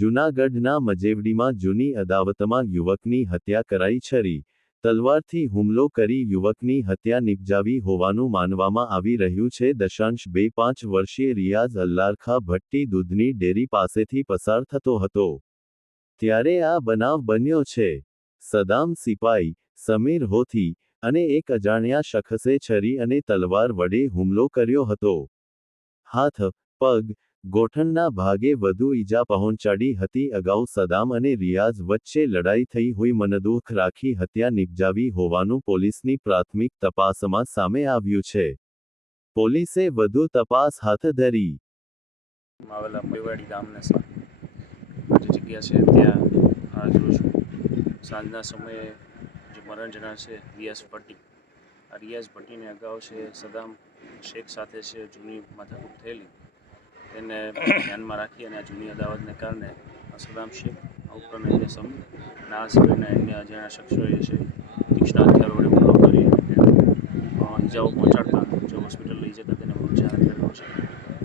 જૂનાગઢના મજેવડીમાં જૂની અદાવતમાં યુવકની હત્યા કરાઈ છરી. તલવારથી હુમલો કરી યુવકની હત્યા નિપજાવી હોવાનું માનવામાં આવી રહ્યું છે. દશાંશ બે પાંચ વર્ષીય રિયાઝ અલ્લારખા ભટ્ટી દૂધની ડેરી પાસેથી પસાર થતો હતો. ત્યારે આ બનાવ બન્યો છે. સદામ સિપાઈ, સમીર હોથી અને એક અજાણ્યા શખસે છરી અને તલવાર વડે હુમલો કર્યો હતો. હાથ, પગ ગોઠણના ભાગે વધુ ઈજા પહોંચાડી હતી. અગાઉ સદામ અને રિયાઝ વચ્ચે લડાઈ થઈ હોઈ મનદુખ રાખી હત્યા નિપજાવી હોવાનું પોલીસની પ્રાથમિક તપાસમાં સામે આવ્યું છે. પોલીસે વધુ તપાસ હાથ ધરી. આવેલા મેવાડી ગામને જે જગ્યા છે ત્યાં હાજર છું. સાંજના સમયે જે મરણ જનાર છે, રિયાઝ ભટ્ટી. આ રિયાઝ ભટ્ટીને અગાઉ છે, સદામ શેખ સાથે છે, જૂની માથાકૂટ થયેલી. તેને ધ્યાનમાં રાખી અને આ જૂની અદાવતને કારણે સદામ આ ઉપરાંત અન્ય સમ અને આ સિવાયના અન્ય અજાણ્યા શખ્સોએ છે, તીક્ષ્ણ હથિયારો વડે હુમલો કરી ઇજાઓ પહોંચાડતા જે હોસ્પિટલ લઈ જતા તેને મૃત્યુ જાહેર છે.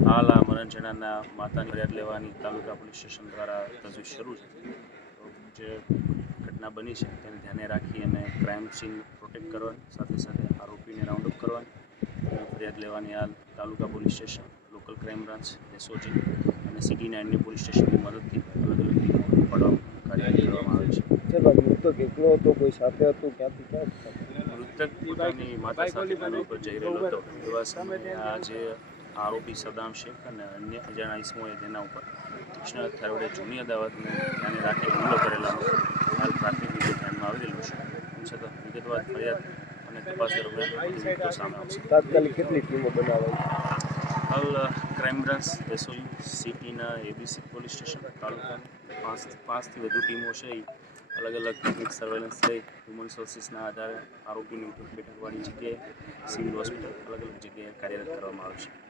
હાલ આ મરણ જણાના માતાની ફરિયાદ લેવાની તાલુકા પોલીસ સ્ટેશન દ્વારા તજવીજ શરૂ છે. જે ઘટના બની છે તેને ધ્યાને રાખી અને ક્રાઇમ સીન પ્રોટેક્ટ કરવાની, સાથે સાથે આરોપીને રાઉન્ડ અપ કરવાની, અને ફરિયાદ લેવાની હાલ taluka police station local crime branch SOG અને સિટી નાઇનની પોલીસ સ્ટેશનની મદદથી અલગ અલગ ટીમો પડાવ કાર્યવાહી કરવામાં આવે છે. ચલો મૃતક એકલો હતો કોઈ સાથે હતું ક્યાંથી ક્યાં મૃતક પોતાની માતા સાથે ઉપર જઈ રહેલો હતો. એવા સમયે આ જે આરોપી સદામ શેખ અને અન્ય અજાણા ઇસમોએ તેના ઉપર તીક્ષ્ણ હથિયાર વડે જૂની અદાવતને ધ્યાને રાખી હુમલો કરેલો હાલ પ્રાથમિક રીતે ધ્યાનમાં આવી રહેલું છે. તેમ છતાં વિગતવાર ફરિયાદ અને તપાસ દરમિયાન સામે આવશે. તાત્કાલિક કેટલી ટીમો બનાવાઈ? હાલ ક્રાઇમ બ્રાન્ચ એસઓયુ સિટીના એબીસી પોલીસ સ્ટેશન તાલુકાની પાંચ પાંચથી વધુ ટીમો છે એ અલગ અલગ ટેકનિક સર્વેલન્સ થઈ હ્યુમન સોર્સિસના આધારે આરોપીની બેઠકવાળી જગ્યાએ સિવિલ હોસ્પિટલ અલગ અલગ જગ્યાએ કાર્યરત કરવામાં આવે છે